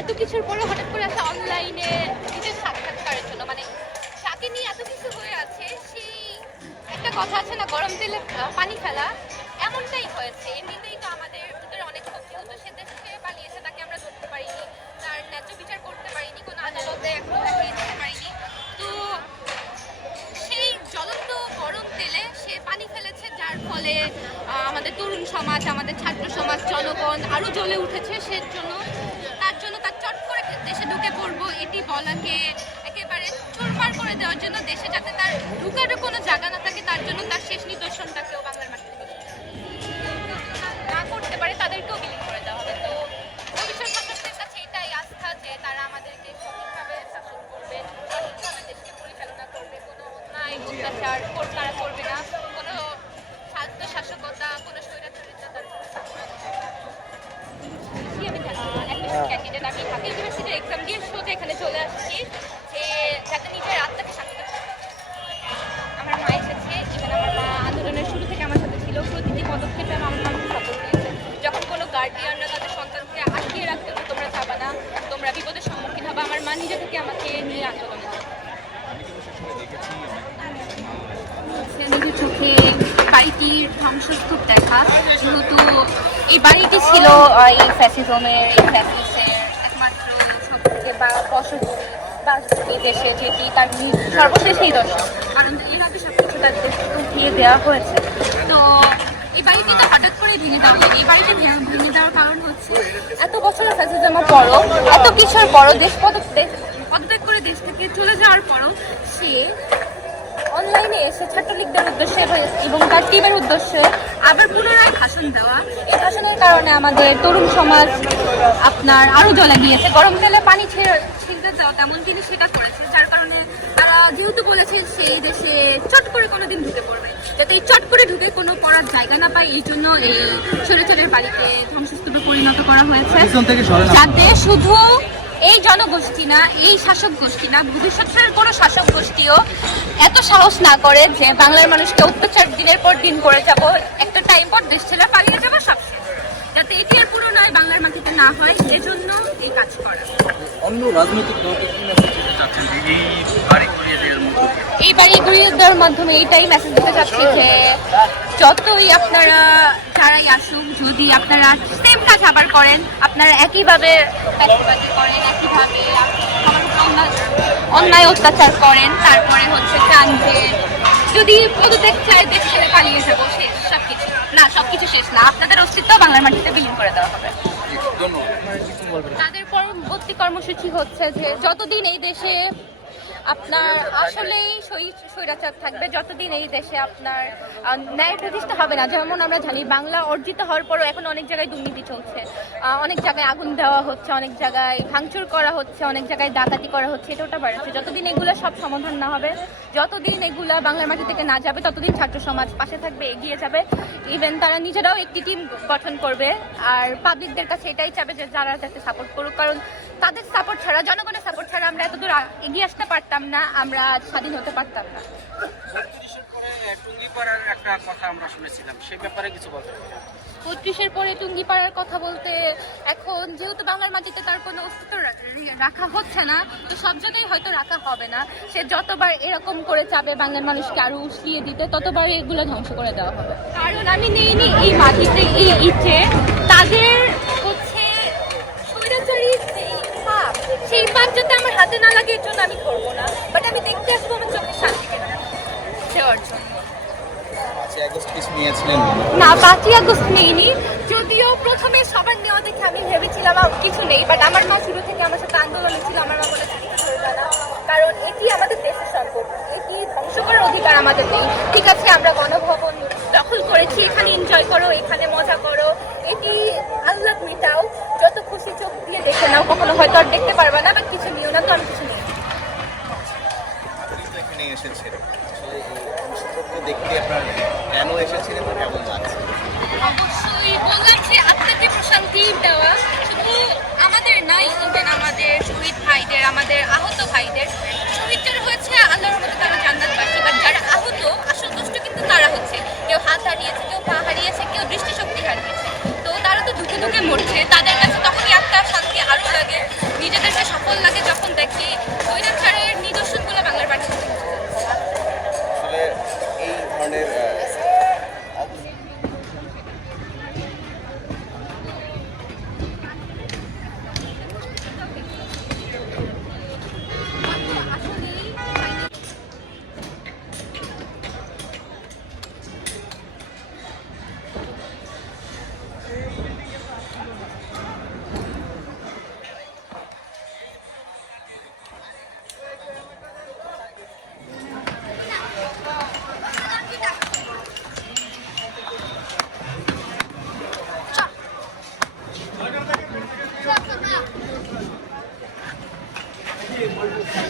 এত কিছুর পরে হঠাৎ করে একটা অনলাইনে নিজের সাক্ষাৎকারের জন্য মানে তাকে নিয়ে এত কিছু হয়ে আছে সেই একটা কথা আছে না, গরম তেলে পানি ফেলা, এমনটাই হয়েছে। এমনিতেই তো আমাদের ভিতরে অনেক ক্ষতি হতো। সে দেশ পালিয়েছে, তাকে আমরা ধরতে পারিনি, তার ন্যায্য বিচার করতে পারিনি, কোনো আদালতে এখনও তাকে দিতে পারিনি। তো সেই জ্বলন্ত গরম তেলে সে পানি ফেলেছে, যার ফলে আমাদের তরুণ সমাজ, আমাদের ছাত্র সমাজ, জনগণ আরও জ্বলে উঠেছে। সে জন্য ঢুকে পড়ব, এটি বলাকে একেবারে চোরপার করে দেওয়ার জন্য দেশে যাতে তার ঢুকারও কোনো জায়গা না থাকে, তার জন্য তার শেষ নিদর্শনটাকেও ক্যান্ডিডেট আমি ঢাকা ইউনিভার্সিটির এক্সাম দিয়ে সোজা এখানে চলে আসছি যে যাতে নিজের আত্মাকে শান্তি আমার মা এসেছে ইভেন আমার মা আন্দোলনের শুরু থেকে আমার সাথে ছিল, প্রতিটি পদক্ষেপে আমার মা আমাকে সাপোর্ট দিয়েছে। যখন কোনো গার্ডিয়ানরা তাদের সন্তানকে আটকিয়ে রাখতে তোমরা যাবা না, তোমরা বিপদের সম্মুখীন হবে। আমার মা নিজে থেকে আমাকে নিয়ে আন্দোলনে। সে নিজের চোখে বাড়িটির ধ্বংসস্তূপ দেখা। যেহেতু এই বাড়িটি ছিল এই ফ্যাসিজমের এই সবথেকে বা বসতভূমি বাসভূমি দেশে যেটি তার নি- সর্বশেষ নিদর্শন কারণ এর সব কিছু তার দেওয়া হয়েছে। তো এই বাড়িটি হঠাৎ করে ভেঙে দেওয়া হয়নি এই বাড়িটি ভেঙে দেওয়ার কারণ হচ্ছে এত বছরের ফ্যাসিজমের পরও, এত কিছুর পরও দেশ পদ দেশ- পদত্যাগ করে দেশ থেকে চলে যাওয়ার পরও সে অনলাইনে এসে ছাত্রলীগদের উদ্দেশ্যে এবং তার টিমের উদ্দেশ্যে আবার পুনরায় ভাষণ দেওয়া। এই ভাষণের কারণে আমাদের তরুণ সমাজ আপনার আরও জ্বলে গিয়েছে। গরম তেলে পানি ছেড়ে- ছিলতে যাওয়া তেমন জিনিস সেটা করেছে যার কারণে তারা যেহেতু বলেছে সেই দেশে চট করে কোনোদিন ঢুকে পড়বে। যাতে এই চট করে ঢুকে কোনো পড়ার জায়গা না পায় এই জন্য এই ছোটের বাড়িতে ধ্বংসস্তূপে পরিণত করা হয়েছে। যাতে শুধু এই জনগোষ্ঠী না এই শাসক গোষ্ঠী না ভবিষ্যতের কোনো শাসক গোষ্ঠীও এত সাহস না করে যে বাংলার মানুষকে অত্যাচার দিনের পর দিন করে যাব একটা টাইম পর দেশ ছেড়ে পালিয়ে যাব সব। যাতে এটি আর পুরো নয় বাংলার মাটিতে না হয় এজন্য এই কাজ করা। অন্য রাজনৈতিক দলকে কি মেসেজ দিতে চাচ্ছেন? এই বাড়ি করিয়ে দেওয়ার মধ্যে। এই বাড়ি ঘুরিয়ে দেওয়ার মাধ্যমে এইটাই মেসেজ দিতে চাচ্ছি যে যতই আপনারা যারাই আসুক যদি আপনারা সেম কাজ আবার করেন আপনারা একইভাবে করেন একইভাবে উপর অন্যায়- অন্যায় অত্যাচার করেন তারপরে হচ্ছে চান যে যদি পদত্যাগ চায় দেশ ছেড়ে পালিয়ে যাব শেষ সব কিছু না সব কিছু শেষ না। আপনাদের অস্তিত্ব বাংলার মাটিতে বিলীন করে দেওয়া হবে। তাদের পরবর্তী কর্মসূচি হচ্ছে যে যতদিন এই দেশে আপনার আসলেই স্বৈ- স্বৈরাচার থাকবে যতদিন এই দেশে আপনার ন্যায় প্রতিষ্ঠা হবে না। যেমন আমরা জানি, বাংলা অর্জিত হওয়ার পরও এখন অনেক জায়গায় দুর্নীতি চলছে। অনেক জায়গায় আগুন দেওয়া হচ্ছে, অনেক জায়গায় ভাঙচুর করা হচ্ছে, অনেক জায়গায় ডাকাতি করা হচ্ছে, এটা ওটা বাড়ছে যতদিন এগুলো সব সমাধান না হবে, যতদিন এগুলা বাংলার মাটি থেকে না যাবে, ততদিন ছাত্র সমাজ পাশে থাকবে, এগিয়ে যাবে। ইভেন তারা নিজেরাও একটি টিম গঠন করবে, আর পাবলিকদের কাছে এটাই চাবে যে যারা যাতে সাপোর্ট করুক। কারণ তাদের সাপোর্ট ছাড়া জনগণের সাপোর্ট ছাড়া আমরা এত দূর এগিয়ে আসতে পারতাম না আমরা স্বাধীন হতে পারতাম না। বত্রিশের পরে টুঙ্গিপাড়ার একটা কথা আমরা শুনেছিলাম সে ব্যাপারে কিছু বলতে পারি পরে টুঙ্গি পাড়ার কথা বলতে এখন যেহেতু বাংলার মাটিতে তার কোনো অস্তিত্ব রাখা হচ্ছে না তো সব জায়গায় হয়তো রাখা হবে না। সে যতবার এরকম করে চাবে বাংলার মানুষকে আরও উস্কিয়ে দিতে ততবার এগুলো ধ্বংস করে দেওয়া হবে। কারণ আমি নেইনি এই মাটিতে এই ইচ্ছে তাদের হচ্ছে স্বৈরাচারী যে পাপ সেই পাপ যাতে আমার হাতে না লাগে এর জন্য আমি করব না বাট আমি দেখতে আসব আমার চোখের শান্তি দেওয়ার জন্য। না। পাঁচই আগস্ট নেইনি। যদিও প্রথমে সবার নেওয়া দেখে আমি ভেবেছিলাম আর কিছু নেই বাট আমার মা শুরু থেকে আমার সাথে আন্দোলনে ছিল আমার মা বলেছে না। কারণ এটি আমাদের দেশের সম্পদ এটি ধ্বংস করার অধিকার আমাদের নেই। ঠিক আছে আমরা গণভবন দখল করেছি এখানে এনজয় করো এখানে মজা করো। এটি আল্লাহ মেটাও যত খুশি চোখ দিয়ে দেখে নাও কখনো হয়তো আর দেখতে পারবে না বা কিছু নিও না তো আমি কিছু অনুষ্ঠানটা দেখতে কেন এসেছেন কেমন লাগছে? অবশ্যই বললাম যে আপনাকে প্রশান্তি দেওয়া, শুধু আমাদের নাই ইভেন আমাদের শহীদ ভাইদের, আমাদের আহত ভাইদের শহীদ যারা হয়েছে আল্লাহর মধ্যে তারা জান্নাতবাসী বাট যারা আহত, আসল কষ্ট কিন্তু তারা হচ্ছে। কেউ হাত হারিয়েছে, কেউ পা হারিয়েছে, কেউ দৃষ্টিশক্তি হারিয়েছে। তো তারা তো দুঃখে দুঃখে মরছে। তাদের কাছে তখনই একটা শান্তি আরও লাগে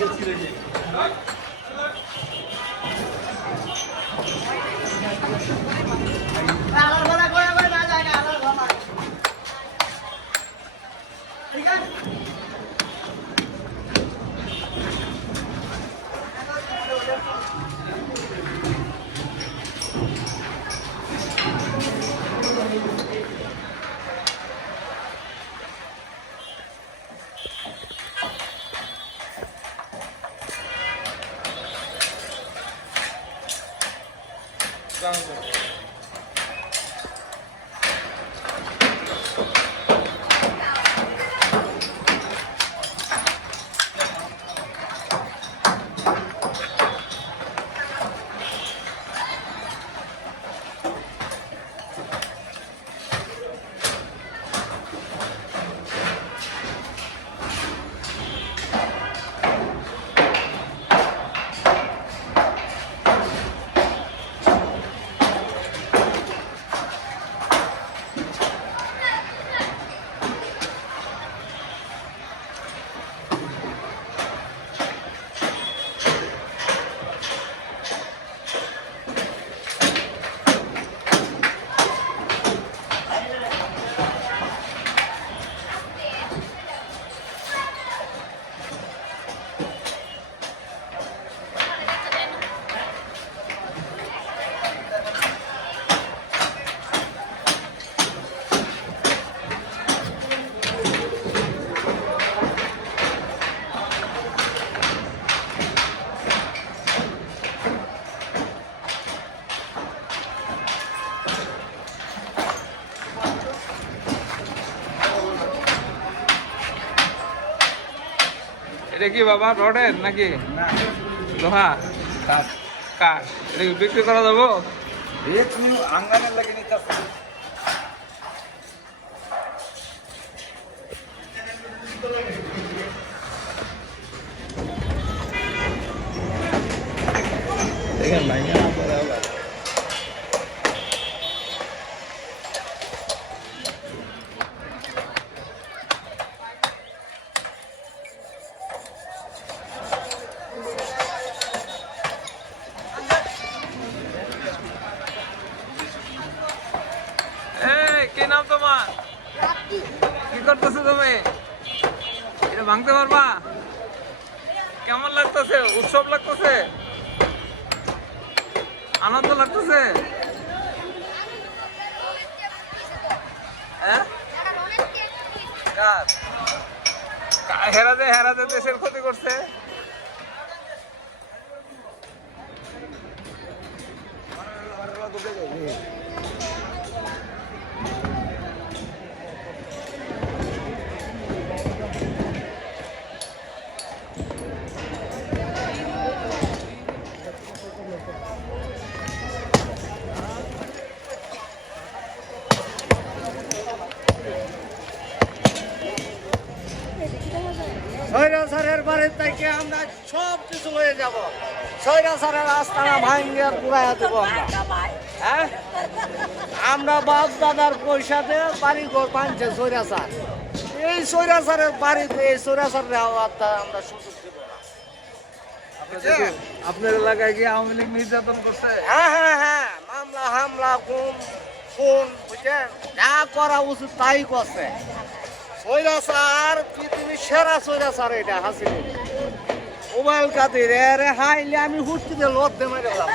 গেছিলেন Salve. এটা কি বাবা রডের নাকি? লোহা? কাঠ এটা কি বিক্রি করা যাব? আঙ্গানের লাগে নিতে দেখেন ভাই কি নাম তোমার কি করতেছো তুমি এটা ভাঙতে পারবা কেমন লাগতেছে উৎসব লাগতেছে আনন্দ লাগতেছে হ্যাঁ হেরাদে হেরাদে দেশের ক্ষতি করছে সৈরাসারের সৈরাসারের আস্তানা ভাঙ্গে পুরাইয়া দেব হ্যাঁ? আমরা বাপ দাদার পয়সাতে বাড়ি ঘর বানছে সৈরাসার এই সৈরাসারের বাড়িতে এই সৈরাসারের আওয়াজটা আমরা সুযোগ দেব আপনার এলাকায় কি আওয়ামী লীগ নির্যাতন করছে? হ্যাঁ হ্যাঁ হ্যাঁ। মামলা হামলা গুম খুন বুঝছেন? যা করা উচিত তাই করছে। সৈরাসার পৃথিবীর সেরা সৈরাসার এটা হাসিনি মোবাইল কাতে রে রে হাইলে আমি হুটকিতে লোভ দে মেরে গেলাম।